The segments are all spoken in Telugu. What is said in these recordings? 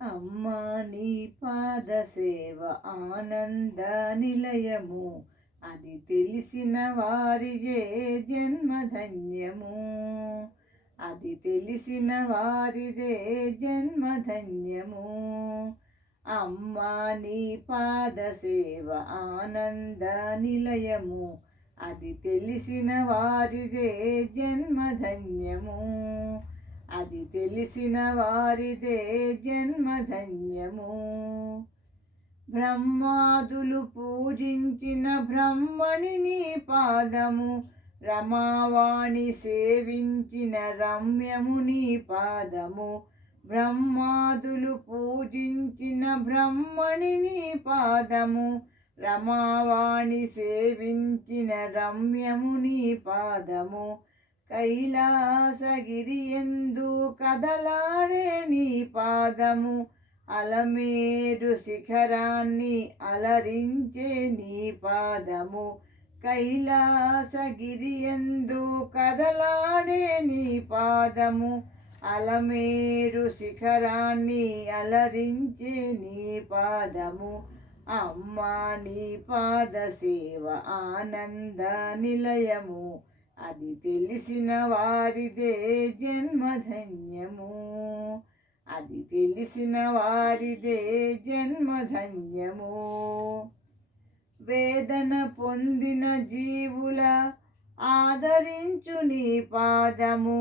అమ్మా నీ పాద సేవ ఆనంద నిలయము, అది తెలిసిన వారిగే జన్మధన్యము. అది తెలిసిన వారిదే జన్మధన్యము. అమ్మా నీ పాద సేవ ఆనంద నిలయము, అది తెలిసిన వారిదే జన్మధన్యము. అది తెలిసిన వారిదే జన్మధన్యము. బ్రహ్మాదులు పూజించిన బ్రహ్మణి నీ పాదము, రమావాణి సేవించిన రమ్యము నీ పాదము. బ్రహ్మాదులు పూజించిన బ్రహ్మణి నీ పాదము, రమావాణి సేవించిన రమ్యము నీ పాదము. కైలాసగిరియందు కదలాడే నీ పాదము, అలమేరు శిఖరాన్ని అలరించే నీ పాదము. కైలాసగిరియందు కదలాడే నీ పాదము, అలమేరు శిఖరాన్ని అలరించే నీ పాదము. అమ్మా నీ పాద సేవ ఆనంద నిలయము, అది తెలిసిన వారిదే జన్మధన్యము. అది తెలిసిన వారిదే జన్మధన్యము. వేదన పొందిన జీవుల ఆదరించు నీ పాదము,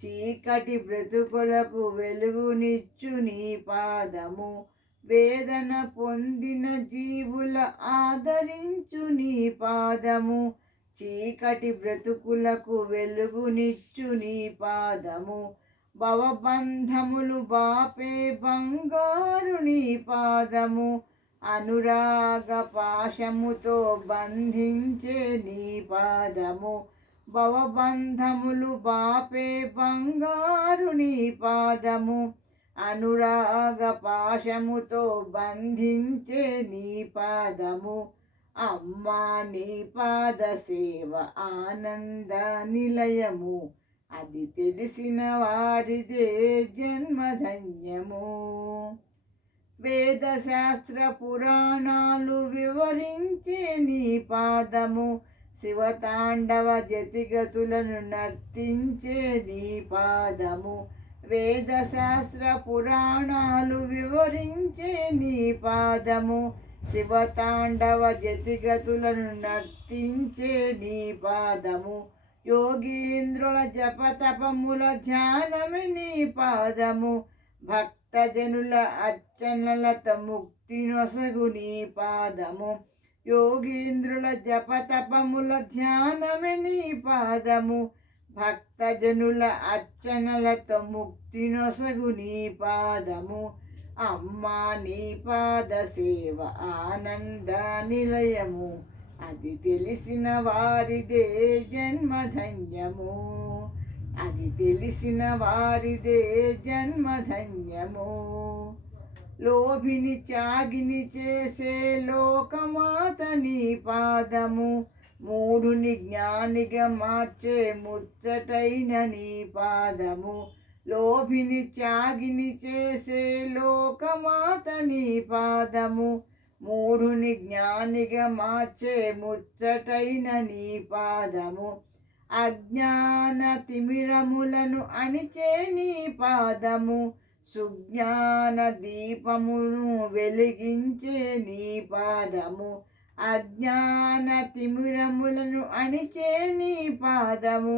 చీకటి బ్రతుకులకు వెలుగునిచ్చు నీ పాదము. వేదన పొందిన జీవుల ఆదరించు నీ పాదము, చీకటి బ్రతుకులకు వెలుగునిచ్చు నీ పాదము. భవబంధములు బాపే బంగారు నీ పాదము, అనురాగ పాశముతో బంధించే నీ పాదము. భవబంధములు బాపే బంగారు నీ పాదము, అనురాగ పాశముతో బంధించే నీ పాదము. అమ్మా నీ పాద సేవ ఆనంద నిలయము, అది తెలిసిన వారిదే జన్మధన్యము. వేద శాస్త్ర పురాణాలు వివరించే నీ పాదము, శివతాండవ జతిగతులను నర్తించే నీ పాదము. వేద శాస్త్ర పురాణాలు వివరించే నీ పాదము, శివతాండవ జతిగతులను నర్తించే నీ పాదము. యోగీంద్రుల జపతపముల ధ్యానమే నీ పాదము, భక్తజనుల అర్చనలత ముక్తి నొసగు నీ పాదము. యోగీంద్రుల జపతపముల ధ్యానమే నీ పాదము, భక్తజనుల అర్చనలత ముక్తి నొసగు నీ పాదము. అమ్మా నీ పాద సేవ ఆనంద నిలయము, అది తెలిసిన వారిదే జన్మధన్యము. అది తెలిసిన వారిదే జన్మధన్యము. లోభిని త్యాగిని చేసే లోకమాత నీ పాదము, మూఢుని జ్ఞానిగా మార్చే ముచ్చటైన నీ పాదము. లోభిని త్యాగిని చేసే లోకమాత నీ పాదము, మూఢుని జ్ఞానిగా మార్చే ముచ్చటైన నీ పాదము. అజ్ఞాన తిమిరములను అణిచే నీ పాదము, సుజ్ఞాన దీపమును వెలిగించే నీ పాదము. అజ్ఞాన తిమిరములను అణిచే నీ పాదము,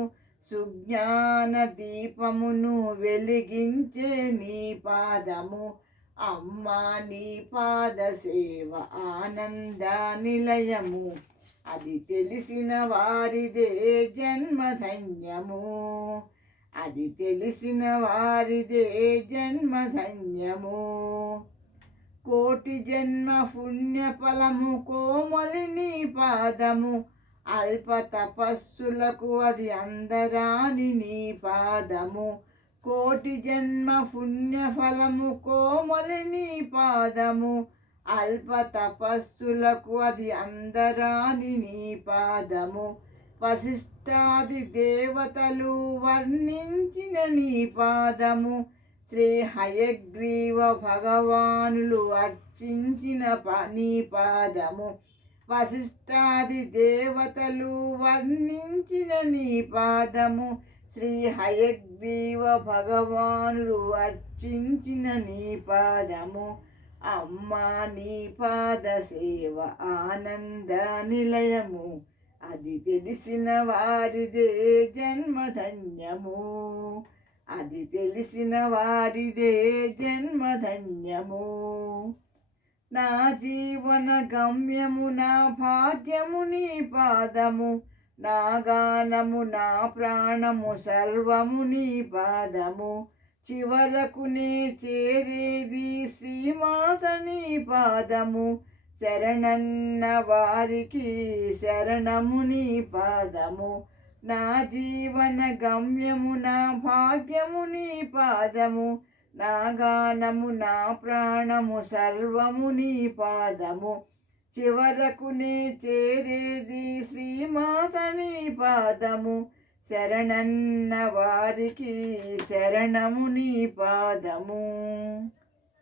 సుజ్ఞాన దీపమును వెలిగించే నీ పాదము. అమ్మా నీ పాద సేవ ఆనంద నిలయము, అది తెలిసిన వారిదే జన్మధన్యము. అది తెలిసిన వారిదే జన్మధన్యము. కోటి జన్మ పుణ్య ఫలము కోమలి నీ పాదము, అల్ప తపస్సులకు అది అందరాని నీ పాదము. కోటి జన్మ పుణ్య ఫలము కోమలి నీ పాదము, అల్ప తపస్సులకు అది అందరాని నీ పాదము. వశిష్ఠాది దేవతలు వర్ణించిన నీ పాదము, శ్రీ హయగ్రీవ భగవానులు అర్చించిన నీ పాదము వశిష్ఠాది దేవతలు వర్ణించిన నీ పాదము శ్రీ హయగ్రీవ భగవానులు అర్చించిన నీ పాదము అమ్మా నీ పాద సేవ ఆనంద నిలయము అది తెలిసిన వారిదే జన్మధన్యము అది తెలిసిన వారిదే జన్మధన్యము నా జీవన గమ్యము నా భాగ్యము నీ పాదము నా గానము నా ప్రాణము సర్వము నీ పాదము చివరకు నే చేరేది శ్రీమాత నీ పాదము శరణన్న వారికి శరణము నీ పాదము నా జీవన గమ్యము నా భాగ్యము నీ పాదము నా గానము నా ప్రాణము సర్వము నీ పాదము చివరకు నే చేరేది శ్రీమాత నీ పాదము శరణన్న వారికి శరణము నీ పాదము.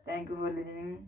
Thank you for listening.